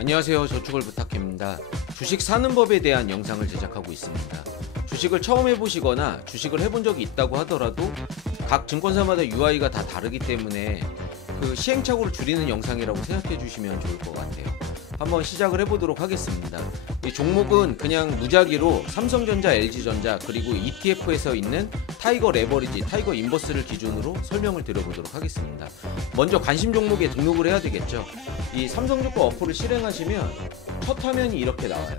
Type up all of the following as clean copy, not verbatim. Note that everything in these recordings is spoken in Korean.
안녕하세요. 저축을 부탁합니다. 주식 사는 법에 대한 영상을 제작하고 있습니다. 주식을 처음 해보시거나 주식을 해본 적이 있다고 하더라도 각 증권사마다 UI가 다 다르기 때문에 그 시행착오를 줄이는 영상이라고 생각해 주시면 좋을 것 같아요. 한번 시작을 해보도록 하겠습니다. 이 종목은 그냥 무작위로 삼성전자, LG전자 그리고 ETF에서 있는 타이거 레버리지, 타이거 인버스를 기준으로 설명을 드려보도록 하겠습니다. 먼저 관심 종목에 등록을 해야 되겠죠. 이 삼성증권 어플을 실행하시면 첫 화면이 이렇게 나와요.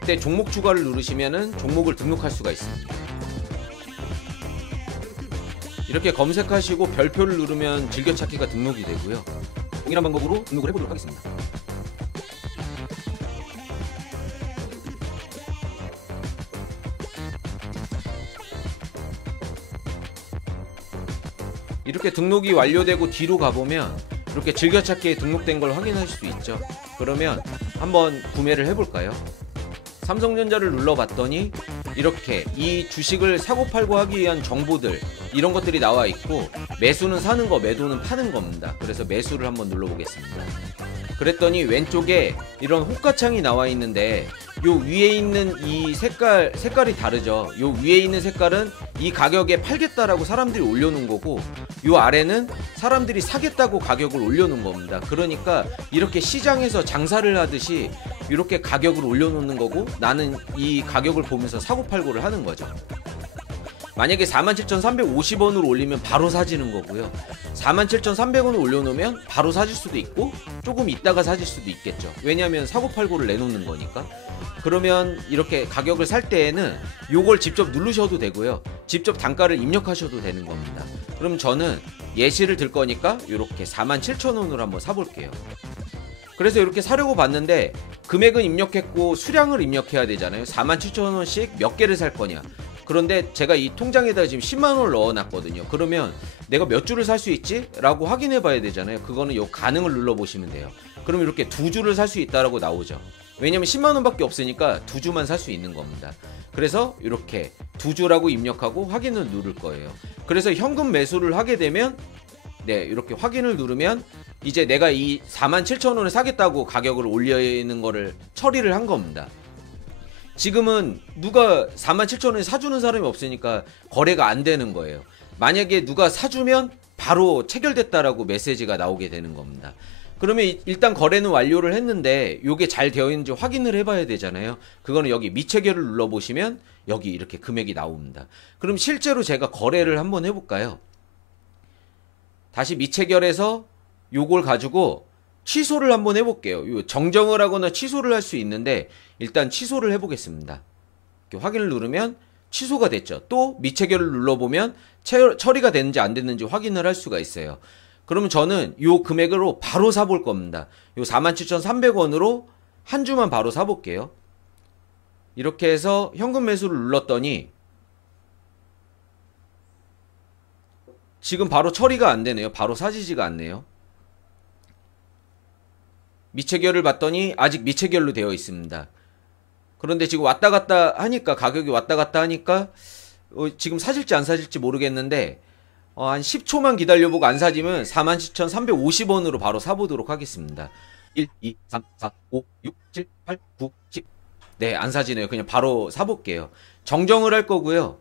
그때 종목 추가를 누르시면 종목을 등록할 수가 있습니다. 이렇게 검색하시고 별표를 누르면 즐겨찾기가 등록이 되고요. 동일한 방법으로 등록을 해보도록 하겠습니다. 이렇게 등록이 완료되고 뒤로 가보면 이렇게 즐겨찾기에 등록된 걸 확인하실 수 있죠. 그러면 한번 구매를 해볼까요? 삼성전자를 눌러봤더니 이렇게 이 주식을 사고팔고 하기 위한 정보들 이런 것들이 나와 있고 매수는 사는 거, 매도는 파는 겁니다. 그래서 매수를 한번 눌러보겠습니다. 그랬더니 왼쪽에 이런 호가창이 나와 있는데 요 위에 있는 이 색깔이 다르죠. 요 위에 있는 색깔은 이 가격에 팔겠다라고 사람들이 올려놓은 거고 요 아래는 사람들이 사겠다고 가격을 올려놓은 겁니다. 그러니까 이렇게 시장에서 장사를 하듯이 이렇게 가격을 올려놓는 거고 나는 이 가격을 보면서 사고팔고를 하는 거죠. 만약에 47,350원으로 올리면 바로 사지는 거고요. 47,300원을 올려놓으면 바로 사질 수도 있고 조금 있다가 사질 수도 있겠죠. 왜냐하면 사고팔고를 내놓는 거니까. 그러면 이렇게 가격을 살 때에는 요걸 직접 누르셔도 되고요. 직접 단가를 입력하셔도 되는 겁니다. 그럼 저는 예시를 들 거니까 이렇게 47,000원으로 한번 사볼게요. 그래서 이렇게 사려고 봤는데 금액은 입력했고 수량을 입력해야 되잖아요. 47,000원씩 몇 개를 살 거냐. 그런데 제가 이 통장에다 지금 10만원을 넣어놨거든요. 그러면 내가 몇 주를 살 수 있지? 라고 확인해 봐야 되잖아요. 그거는 요 가능을 눌러보시면 돼요. 그럼 이렇게 2주를 살 수 있다라고 나오죠. 왜냐면 10만원 밖에 없으니까 2주만 살 수 있는 겁니다. 그래서 이렇게 2주라고 입력하고 확인을 누를 거예요. 그래서 현금 매수를 하게 되면 네, 이렇게 확인을 누르면 이제 내가 이 47,000원을 사겠다고 가격을 올리는 거를 처리를 한 겁니다. 지금은 누가 47,000원에 사주는 사람이 없으니까 거래가 안 되는 거예요. 만약에 누가 사주면 바로 체결됐다라고 메시지가 나오게 되는 겁니다. 그러면 일단 거래는 완료를 했는데 이게 잘 되어 있는지 확인을 해봐야 되잖아요. 그거는 여기 미체결을 눌러보시면 여기 이렇게 금액이 나옵니다. 그럼 실제로 제가 거래를 한번 해볼까요? 다시 미체결해서 요걸 가지고 취소를 한번 해볼게요. 정정을 하거나 취소를 할 수 있는데 일단 취소를 해보겠습니다. 이렇게 확인을 누르면 취소가 됐죠. 또 미체결을 눌러보면 처리가 됐는지 안 됐는지 확인을 할 수가 있어요. 그러면 저는 요 금액으로 바로 사볼 겁니다. 요 47,300원으로 한 주만 바로 사볼게요. 이렇게 해서 현금 매수를 눌렀더니 지금 바로 처리가 안 되네요. 바로 사지지가 않네요. 미체결을 봤더니 아직 미체결로 되어 있습니다. 그런데 지금 왔다 갔다 하니까 가격이 왔다 갔다 하니까 지금 사질지 안 사질지 모르겠는데 한 10초만 기다려보고 안 사지면 47,350원으로 바로 사보도록 하겠습니다. 1, 2, 3, 4, 5, 6, 7, 8, 9, 10. 네, 안 사지네요. 그냥 바로 사볼게요. 정정을 할 거고요.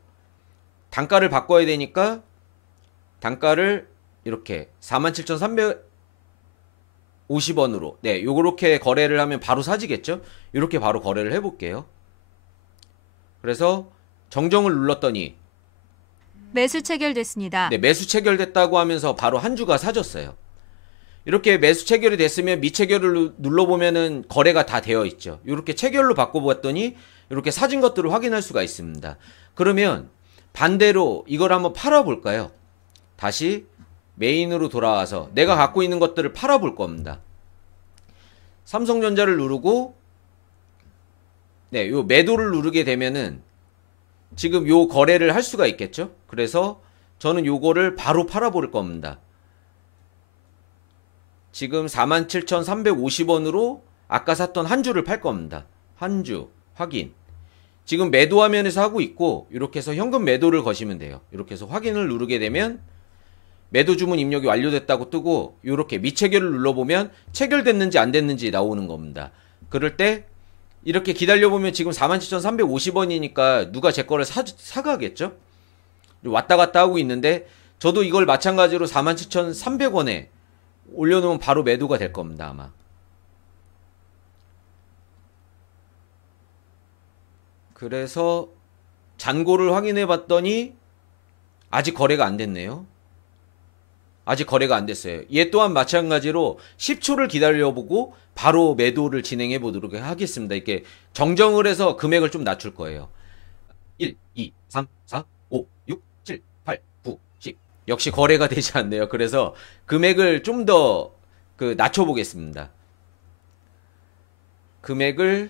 단가를 바꿔야 되니까 단가를 이렇게 47,350원으로 네, 요렇게 거래를 하면 바로 사지겠죠? 이렇게 바로 거래를 해볼게요. 그래서 정정을 눌렀더니 매수 체결됐습니다. 네, 매수 체결됐다고 하면서 바로 한 주가 사졌어요. 이렇게 매수 체결이 됐으면 미체결을 눌러보면은 거래가 다 되어 있죠. 이렇게 체결로 바꿔봤더니 이렇게 사진 것들을 확인할 수가 있습니다. 그러면 반대로 이걸 한번 팔아볼까요? 다시 메인으로 돌아와서 내가 갖고 있는 것들을 팔아볼 겁니다. 삼성전자를 누르고 네, 요 매도를 누르게 되면은 지금 요 거래를 할 수가 있겠죠? 그래서 저는 요거를 바로 팔아볼 겁니다. 지금 47,350원으로 아까 샀던 한 주를 팔 겁니다. 한 주 확인. 지금 매도 화면에서 하고 있고 이렇게 해서 현금 매도를 거시면 돼요. 이렇게 해서 확인을 누르게 되면 매도 주문 입력이 완료됐다고 뜨고 이렇게 미체결을 눌러보면 체결됐는지 안 됐는지 나오는 겁니다. 그럴 때 이렇게 기다려보면 지금 47,350원이니까 누가 제 거를 사가겠죠? 왔다 갔다 하고 있는데 저도 이걸 마찬가지로 47,300원에 올려놓으면 바로 매도가 될 겁니다. 아마. 그래서 잔고를 확인해 봤더니 아직 거래가 안 됐네요. 아직 거래가 안 됐어요. 얘 또한 마찬가지로 10초를 기다려보고 바로 매도를 진행해 보도록 하겠습니다. 이렇게 정정을 해서 금액을 좀 낮출 거예요. 1, 2, 3, 4, 5, 6, 7, 8, 9, 10. 역시 거래가 되지 않네요. 그래서 금액을 좀 더 낮춰 보겠습니다. 금액을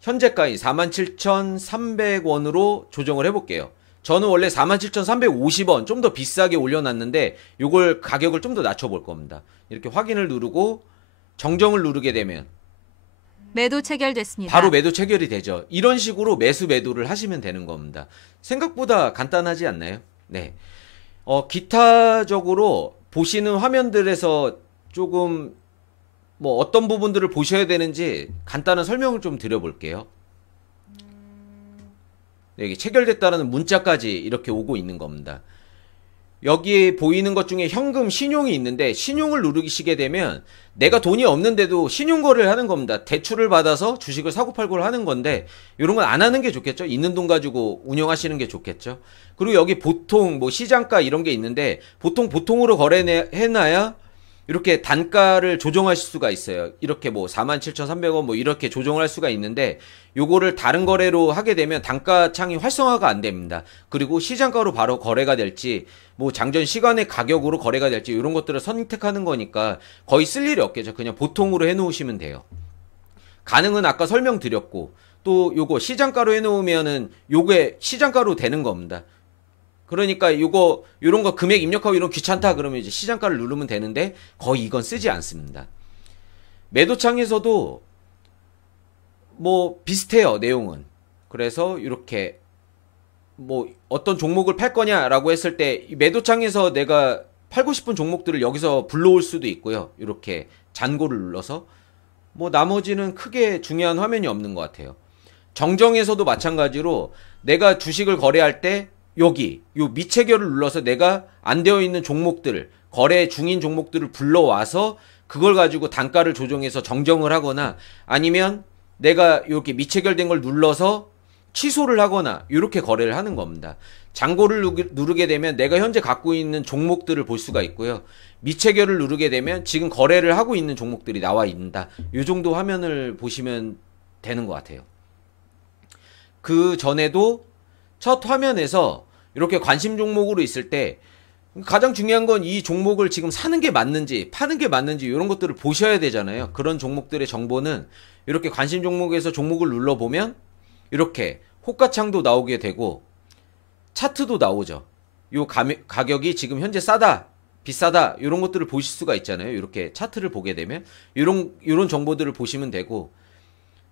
현재가인 47,300원으로 조정을 해볼게요. 저는 원래 47,350원 좀 더 비싸게 올려놨는데 요걸 가격을 좀 더 낮춰볼 겁니다. 이렇게 확인을 누르고 정정을 누르게 되면 매도 체결됐습니다. 바로 매도 체결이 되죠. 이런 식으로 매수 매도를 하시면 되는 겁니다. 생각보다 간단하지 않나요? 네. 기타적으로 보시는 화면들에서 조금 뭐 어떤 부분들을 보셔야 되는지 간단한 설명을 좀 드려볼게요. 여기 체결됐다는 문자까지 이렇게 오고 있는 겁니다. 여기에 보이는 것 중에 현금, 신용이 있는데 신용을 누르시게 되면 내가 돈이 없는데도 신용거래를 하는 겁니다. 대출을 받아서 주식을 사고팔고를 하는 건데 이런 건 안 하는 게 좋겠죠. 있는 돈 가지고 운영하시는 게 좋겠죠. 그리고 여기 보통 뭐 시장가 이런 게 있는데 보통으로 거래해놔야 이렇게 단가를 조정하실 수가 있어요. 이렇게 뭐 47,300원 뭐 이렇게 조정을 할 수가 있는데 요거를 다른 거래로 하게 되면 단가 창이 활성화가 안 됩니다. 그리고 시장가로 바로 거래가 될지 뭐 장전 시간의 가격으로 거래가 될지 이런 것들을 선택하는 거니까 거의 쓸 일이 없겠죠. 그냥 보통으로 해놓으시면 돼요. 가능은 아까 설명드렸고 또 요거 시장가로 해놓으면은 요게 시장가로 되는 겁니다. 그러니까 요런 거 금액 입력하고 이런 귀찮다 그러면 이제 시장가를 누르면 되는데 거의 이건 쓰지 않습니다. 매도창에서도 뭐 비슷해요, 내용은. 그래서 이렇게 뭐 어떤 종목을 팔 거냐라고 했을 때 매도창에서 내가 팔고 싶은 종목들을 여기서 불러올 수도 있고요. 이렇게 잔고를 눌러서 뭐 나머지는 크게 중요한 화면이 없는 것 같아요. 정정에서도 마찬가지로 내가 주식을 거래할 때 여기 요 미체결을 눌러서 내가 안 되어 있는 종목들, 거래 중인 종목들을 불러와서 그걸 가지고 단가를 조정해서 정정을 하거나 아니면 내가 이렇게 미체결된 걸 눌러서 취소를 하거나 이렇게 거래를 하는 겁니다. 잔고를 누르게 되면 내가 현재 갖고 있는 종목들을 볼 수가 있고요. 미체결을 누르게 되면 지금 거래를 하고 있는 종목들이 나와 있다. 이 정도 화면을 보시면 되는 것 같아요. 그 전에도 첫 화면에서 이렇게 관심 종목으로 있을 때 가장 중요한 건 이 종목을 지금 사는 게 맞는지 파는 게 맞는지 이런 것들을 보셔야 되잖아요. 그런 종목들의 정보는 이렇게 관심 종목에서 종목을 눌러보면 이렇게 호가창도 나오게 되고 차트도 나오죠. 요 가격이 지금 현재 싸다 비싸다 이런 것들을 보실 수가 있잖아요. 이렇게 차트를 보게 되면 이런 정보들을 보시면 되고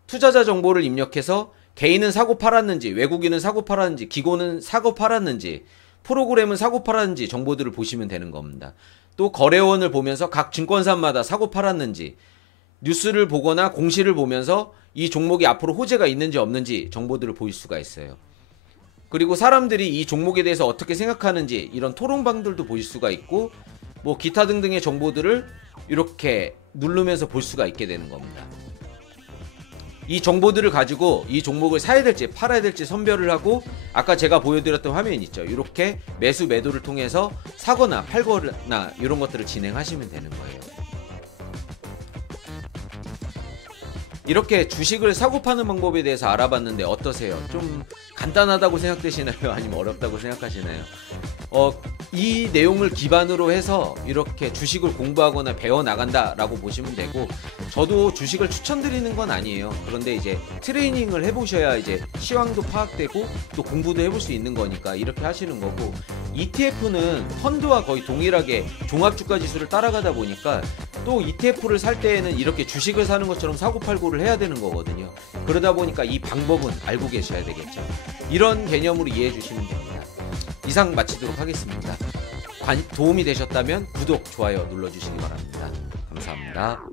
투자자 정보를 입력해서 개인은 사고 팔았는지, 외국인은 사고 팔았는지, 기고는 사고 팔았는지, 프로그램은 사고 팔았는지 정보들을 보시면 되는 겁니다. 또 거래원을 보면서 각 증권사마다 사고 팔았는지, 뉴스를 보거나 공시를 보면서 이 종목이 앞으로 호재가 있는지 없는지 정보들을 보일 수가 있어요. 그리고 사람들이 이 종목에 대해서 어떻게 생각하는지 이런 토론방들도 보일 수가 있고 뭐 기타 등등의 정보들을 이렇게 누르면서 볼 수가 있게 되는 겁니다. 이 정보들을 가지고 이 종목을 사야 될지 팔아야 될지 선별을 하고 아까 제가 보여드렸던 화면 있죠. 이렇게 매수 매도를 통해서 사거나 팔거나 이런 것들을 진행하시면 되는 거예요. 이렇게 주식을 사고 파는 방법에 대해서 알아봤는데 어떠세요? 좀 간단하다고 생각되시나요? 아니면 어렵다고 생각하시나요? 이 내용을 기반으로 해서 이렇게 주식을 공부하거나 배워나간다라고 보시면 되고 저도 주식을 추천드리는 건 아니에요. 그런데 이제 트레이닝을 해보셔야 이제 시황도 파악되고 또 공부도 해볼 수 있는 거니까 이렇게 하시는 거고 ETF는 펀드와 거의 동일하게 종합주가 지수를 따라가다 보니까 또 ETF를 살 때에는 이렇게 주식을 사는 것처럼 사고팔고를 해야 되는 거거든요. 그러다 보니까 이 방법은 알고 계셔야 되겠죠. 이런 개념으로 이해해 주시면 됩니다. 이상 이상 마치도록 하겠습니다. 도움이 되셨다면 구독, 좋아요 눌러주시기 바랍니다. 감사합니다.